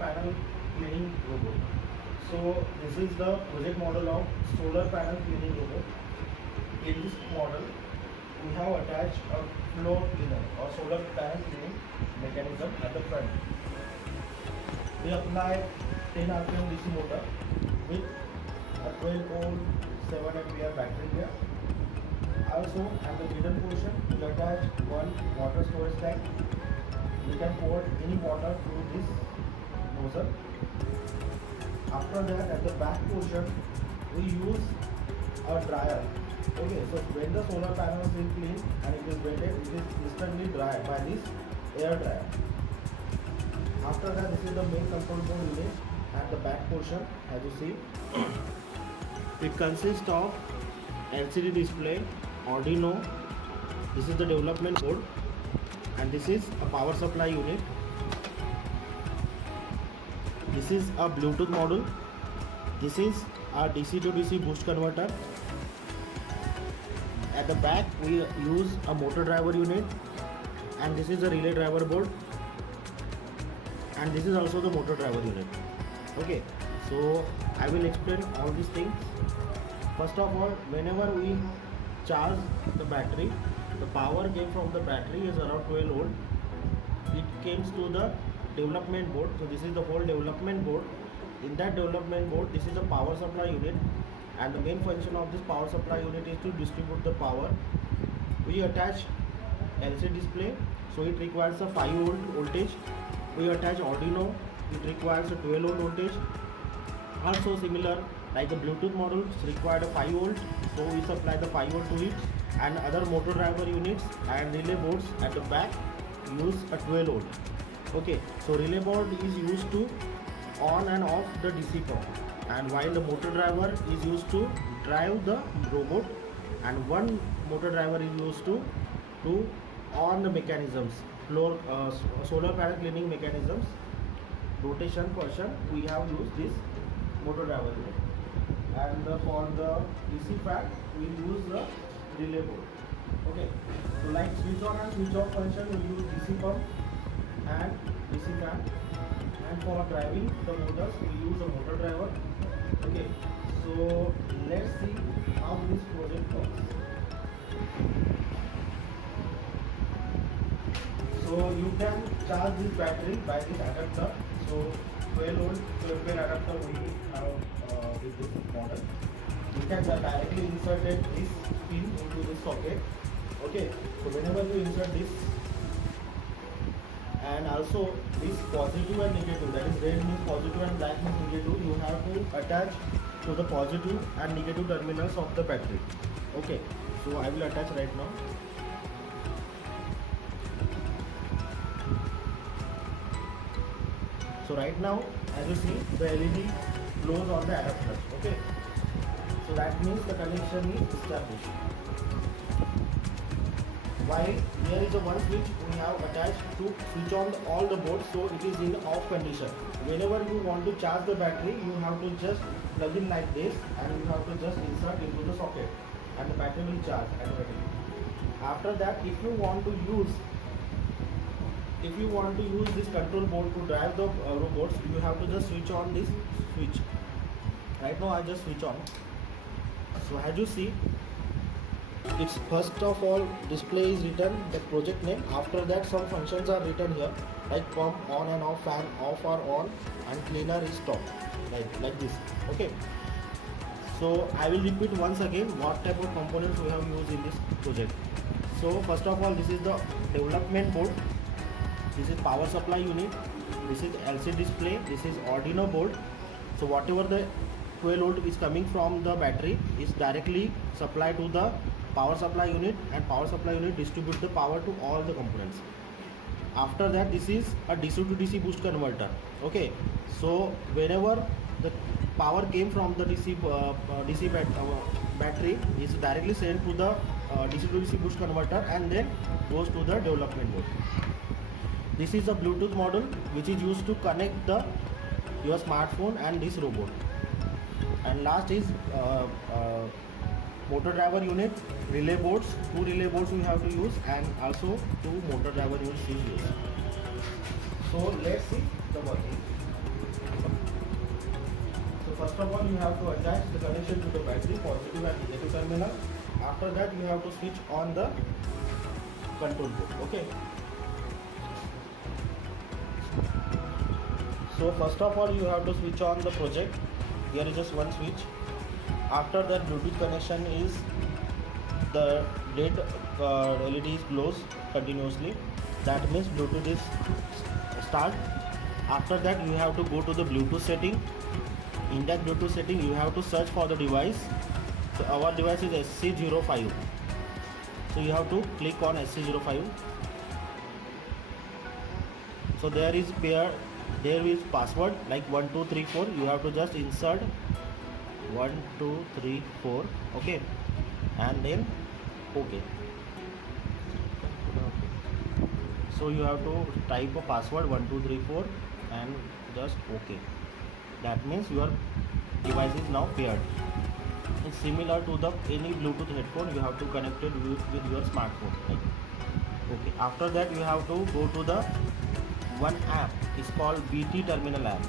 panel cleaning robot. So this is the project model of solar panel cleaning robot. In this model, we have attached a floor cleaner or solar panel cleaning mechanism at the front. We apply 10 RPM DC motor with a 12 volt 7 ampere battery here. Also, at the middle portion, we attach one water storage tank. We can pour any water through this nozzle. After that, at the back portion, we use a dryer. Okay, so when the solar panel is clean and it is wetted, it is instantly dry by this air dryer. After that, this is the main control board unit at the back portion. As you see, it consists of LCD display, Arduino. This is the development board, and this is a power supply unit. This is a Bluetooth module. This is a DC to DC boost converter. At the back, we use a motor driver unit, and this is a relay driver board, and this is also the motor driver unit. Okay, so I will explain all these things. First of all, whenever we charge the battery, the power came from the battery is around 12 volt. It comes to the development board. So this is the whole development board. In that development board, this is a power supply unit, and the main function of this power supply unit is to distribute the power. We attach LCD display, so it requires a 5 volt voltage. We attach Arduino, it requires a 12 volt voltage. Also similar, like a Bluetooth module, it's required a 5 volt, so we supply the 5 volt to it. And other motor driver units and relay boards at the back use a 12 volt. Okay, so relay board is used to on and off the DC pump, and while the motor driver is used to drive the robot, and one motor driver is used to on the mechanisms, floor solar panel cleaning mechanisms, rotation portion. We have used this motor driver unit, and for the DC fan we use the relay board. Okay, so like switch on and switch off function, we use DC pump and DC fan, and for driving the motors we use a motor driver. Okay, so let's see how this project works. So you can charge this battery by this adapter. So 12 volt 12 pin adapter we have with this model. You can directly insert this pin into this socket. Okay, so whenever you insert this, and also this positive and negative, that is red means positive and black means negative, you have to attach to the positive and negative terminals of the battery. Okay, so I will attach right now. So right now, as you see, the LED glows on the adapter. Okay, so that means the connection is established. While here is the one switch we have attached to switch on all the boards, so it is in off condition. Whenever you want to charge the battery, you have to just plug in like this, and you have to just insert into the socket, and the battery will charge automatically. After that, if you want to use this control board to drive the robots, you have to just switch on this switch. Right now I just switch on. So as you see, it's first of all display is written the project name. After that, some functions are written here, like pump on and off, fan off or on, and cleaner is stop, like this. Okay, so I will repeat once again what type of components we have used in this project. So first of all, this is the development board, this is power supply unit, this is LCD display, this is Arduino board. So whatever the 12 volt is coming from the battery is directly supplied to the power supply unit, and power supply unit distribute the power to all the components. After that, this is a DC to DC boost converter. Okay, so whenever the power came from the DC battery is directly sent to the DC to DC boost converter, and then goes to the development board. This is a Bluetooth module which is used to connect your smartphone and this robot. And last is motor driver unit, relay boards. 2 relay boards we have to use, and also 2 motor driver units is used. So let's see the working. first of all, you have to attach the connection to the battery, positive and negative terminal. After that, you have to switch on the control board. Okay. So first of all, you have to switch on the project. Here is just one switch. After that, Bluetooth connection is the red LED is glows continuously. That means Bluetooth is start. After that, you have to go to the Bluetooth setting. In that Bluetooth setting, you have to search for the device. So our device is SC05. So you have to click on SC05. So there is password like 1234. You have to just insert 1234. Okay, and then okay. So you have to type a password 1234 and just okay. That means your device is now paired. It's similar to the any Bluetooth headphone. You have to connect it with your smartphone. Right? Okay. After that, you have to go to the one app. It's called BT Terminal app.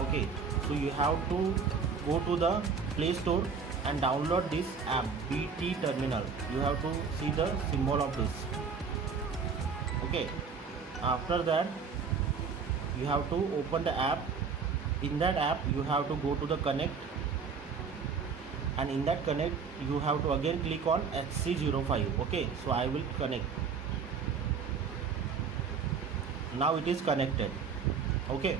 Okay. So you have to go to the Play Store and download this app BT Terminal. You have to see the symbol of this. Okay. After that, you have to open the app. In that app, you have to go to the connect, and in that connect, you have to again click on SC05. Okay, so I will connect. Now it is connected. Okay,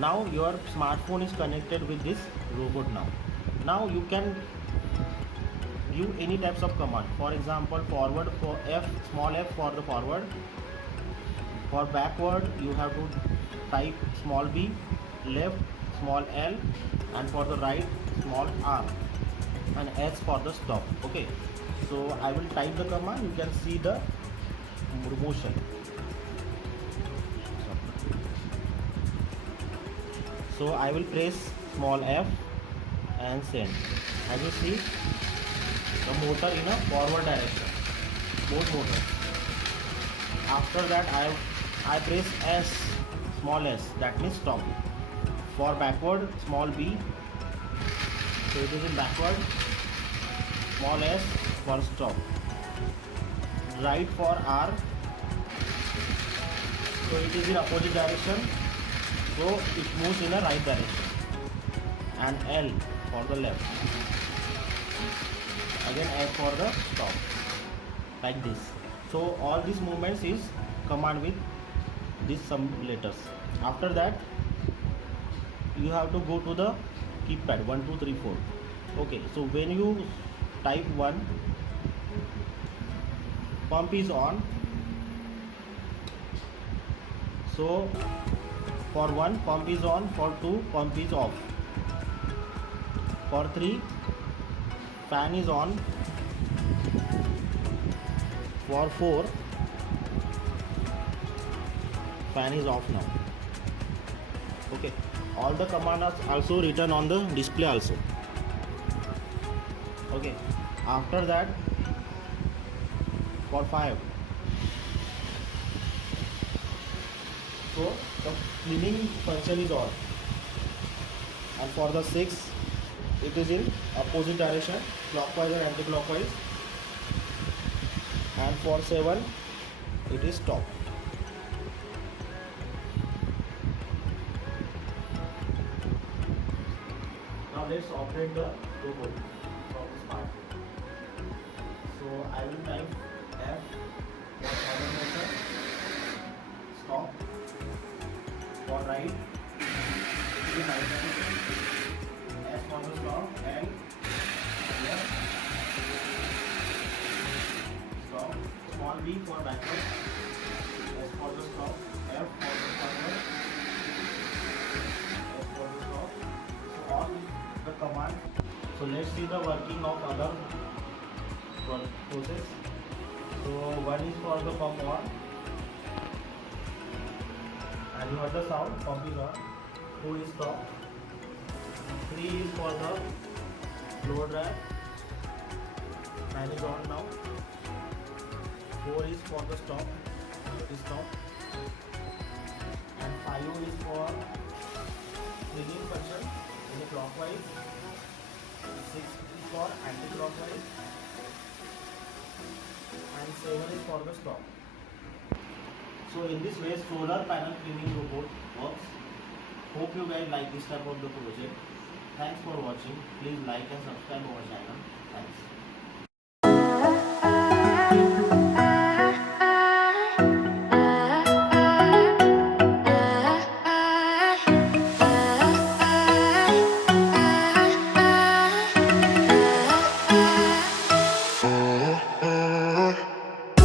now your smartphone is connected with this robot. Now you can give any types of command. For example, forward for small f for the forward. For backward, you have to type small b, left small l, and for the right small r, and s for the stop. Okay, so I will type the command. You can see the motion. So I will press small f and send. As you see, the motor in a forward direction, both motors. After that, I press S, small s, that means stop. For backward, small b, so it is in backward, small s for stop. Right for R, so it is in opposite direction, so it moves in a right direction. And L for the left. Again F for the stop, like this. So all these movements is command with these some letters. After that, you have to go to the keypad 1 2 3 4. Okay, so when you type 1, pump is on. So for 1, pump is on. For 2, pump is off. For 3, fan is on. For 4, fan is off now. Okay, all the commands are also written on the display also. Okay, after that, for 5, so the cleaning function is on. And for the 6, it is in opposite direction, clockwise and anti-clockwise. And for 7, it is stop. Now let's operate the robot from the smartphone. So I will type F for forward motion, stop. For right, it is right motion, S for the stop, and left, stop. Small b for backward, S for the stop, F for the forward, S for the stop. So all the command. So let's see the working of other process. So 1 is for the pump on, and you heard the sound, pump is on. 2 is stop. 3 is for the blow dry, fan is on now. 4 is for the stop, it is stop. And 5 is for cleaning function. in a clockwise, 6 is for anti-clockwise, and 7 is for the stop. So in this way solar panel cleaning robot works. Hope you guys like this type of the project. Thanks for watching. Please like and subscribe our channel. Thanks.